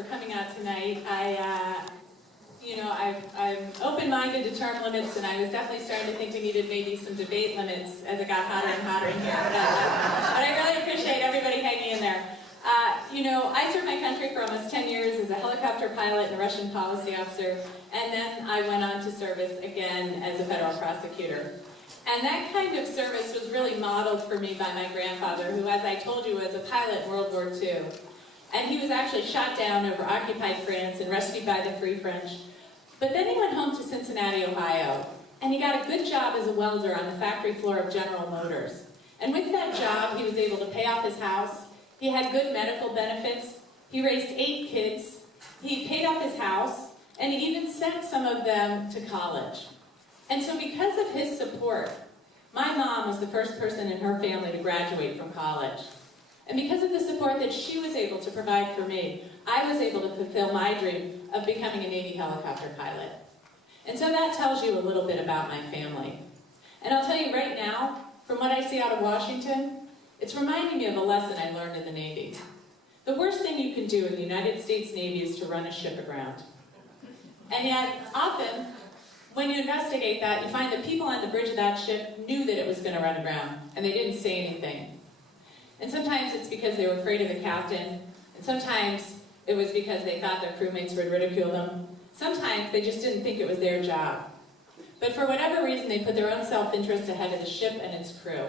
for coming out tonight. I'm open-minded to term limits, and I was definitely starting to think we needed maybe some debate limits as it got hotter and hotter in here. But I really appreciate everybody hanging in there. I served my country for almost 10 years as a helicopter pilot and a Russian policy officer, and then I went on to service again as a federal prosecutor. And that kind of service was really modeled for me by my grandfather, who, as I told you, was a pilot in World War II. And he was actually shot down over occupied France and rescued by the Free French. But then he went home to Cincinnati, Ohio, and he got a good job as a welder on the factory floor of General Motors. And with that job, he was able to pay off his house. He had good medical benefits. He raised 8 kids. He paid off his house, and he even sent some of them to college. And so because of his support, my mom was the first person in her family to graduate from college. And because of the support that she was able to provide for me, I was able to fulfill my dream of becoming a Navy helicopter pilot. And so that tells you a little bit about my family. And I'll tell you right now, from what I see out of Washington, it's reminding me of a lesson I learned in the Navy. The worst thing you can do in the United States Navy is to run a ship aground. And yet, often, when you investigate that, you find that people on the bridge of that ship knew that it was going to run aground, and they didn't say anything. And sometimes it's because they were afraid of the captain, and sometimes it was because they thought their crewmates would ridicule them. Sometimes they just didn't think it was their job. But for whatever reason, they put their own self-interest ahead of the ship and its crew.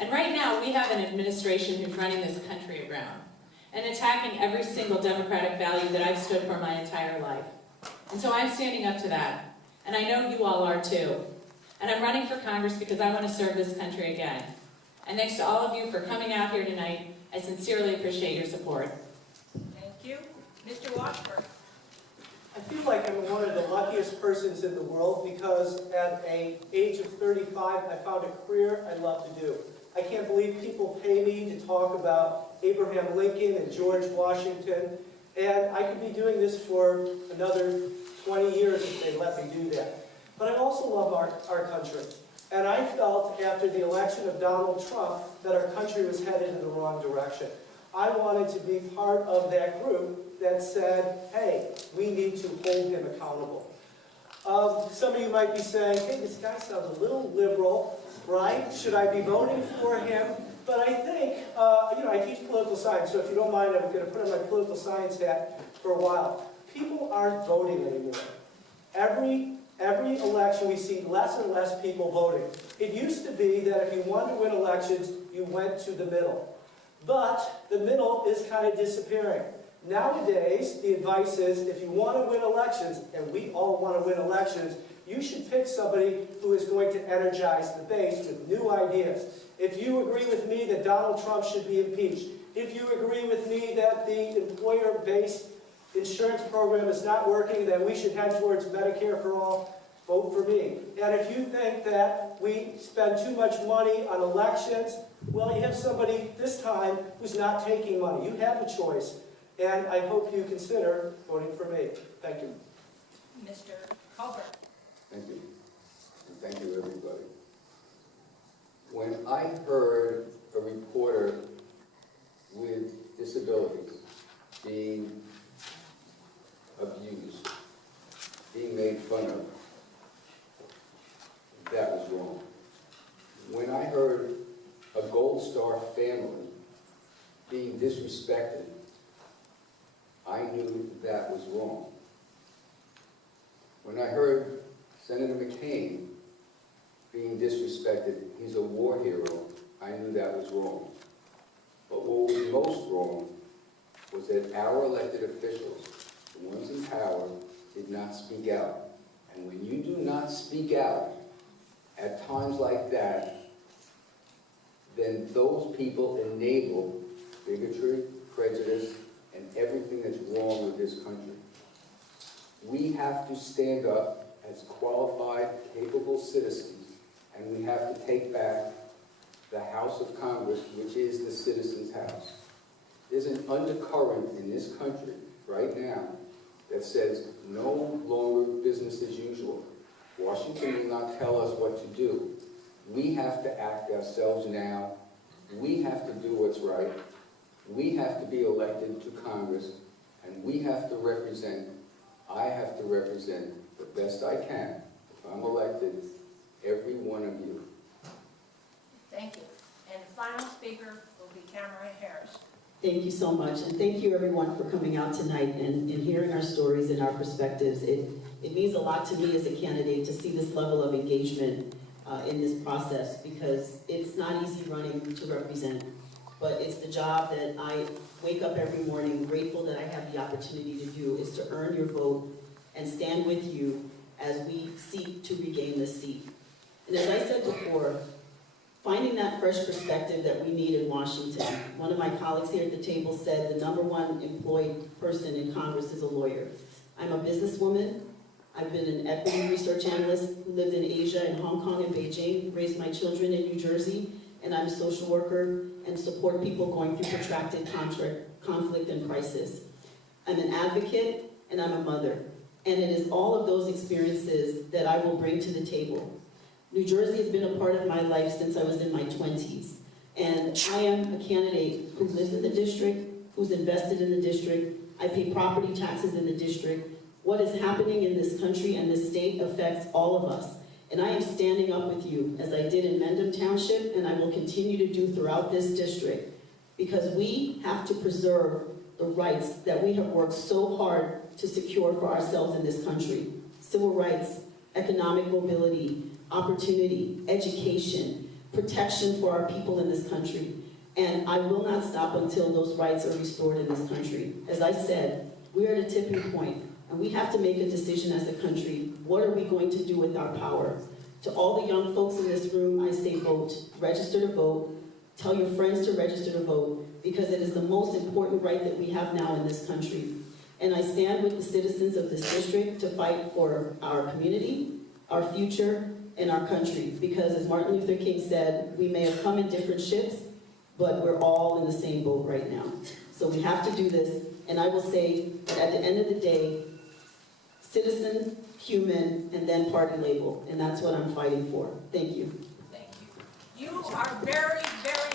And right now, we have an administration who's running this country aground and attacking every single democratic value that I've stood for my entire life. And so I'm standing up to that. And I know you all are too. And I'm running for Congress because I want to serve this country again. And thanks to all of you for coming out here tonight. I sincerely appreciate your support. Thank you. Mr. Washburn. I feel like I'm one of the luckiest persons in the world because at an age of 35, I found a career I love to do. I can't believe people pay me to talk about Abraham Lincoln and George Washington, and I could be doing this for another 20 years if they let me do that. But I also love our country. And I felt after the election of Donald Trump that our country was headed in the wrong direction. I wanted to be part of that group that said, hey, we need to hold him accountable. Some of you might be saying, hey, this guy sounds a little liberal, right? Should I be voting for him? But I think, I teach political science, so if you don't mind, I'm going to put on my political science hat for a while. People aren't voting anymore. Every election, we see less and less people voting. It used to be that if you wanted to win elections, you went to the middle. But the middle is kind of disappearing. Nowadays, the advice is if you want to win elections, and we all want to win elections, you should pick somebody who is going to energize the base with new ideas. If you agree with me that Donald Trump should be impeached, if you agree with me that the employer-based insurance program is not working, that we should head towards Medicare for all, vote for me. And if you think that we spend too much money on elections, well, you have somebody this time who's not taking money. You have a choice. And I hope you consider voting for me. Thank you. Mr. Colbert. Thank you. And thank you, everybody. When I heard a reporter with disabilities being abused, being made fun of, that was wrong. When I heard a Gold Star family being disrespected, I knew that was wrong. When I heard Senator McCain being disrespected, he's a war hero, I knew that was wrong. But what was most wrong was that our elected officials, the ones in power, did not speak out. And when you do not speak out at times like that, then those people enable bigotry, prejudice, and everything that's wrong with this country. We have to stand up as qualified, capable citizens, and we have to take back the House of Congress, which is the citizens' house. There's an undercurrent in this country right now that says no longer business as usual. Washington will not tell us what to do. We have to act ourselves now. We have to do what's right. We have to be elected to Congress, And we have to represent, I have to represent the best I can, if I'm elected, every one of you. Thank you. And the final speaker will be Cameron Harris. Thank you so much, and thank you everyone for coming out tonight and hearing our stories and our perspectives. It means a lot to me as a candidate to see this level of engagement in this process, because it's not easy running to represent, but it's the job that I wake up every morning grateful that I have the opportunity to do, is to earn your vote and stand with you as we seek to regain this seat. And as I said before, finding that fresh perspective that we need in Washington. One of my colleagues here at the table said the #1 employed person in Congress is a lawyer. I'm a businesswoman. I've been an equity research analyst, lived in Asia, in Hong Kong and Beijing, raised my children in New Jersey, and I'm a social worker and support people going through protracted conflict and crisis. I'm an advocate and I'm a mother. And it is all of those experiences that I will bring to the table. New Jersey has been a part of my life since I was in my 20s. And I am a candidate who lives in the district, who's invested in the district. I pay property taxes in the district. What is happening in this country and this state affects all of us. And I am standing up with you, as I did in Mendham Township, and I will continue to do throughout this district, because we have to preserve the rights that we have worked so hard to secure for ourselves in this country. Civil rights, economic mobility, opportunity, education, protection for our people in this country. And I will not stop until those rights are restored in this country. As I said, we are at a tipping point, and we have to make a decision as a country. What are we going to do with our power? To all the young folks in this room, I say vote. Register to vote. Tell your friends to register to vote, because it is the most important right that we have now in this country. And I stand with the citizens of this district to fight for our community, our future, and our country. Because as Martin Luther King said, we may have come in different ships, but we're all in the same boat right now. So we have to do this. And I will say that at the end of the day, citizen, human, and then party label. And that's what I'm fighting for. Thank you. Thank you. You are very, very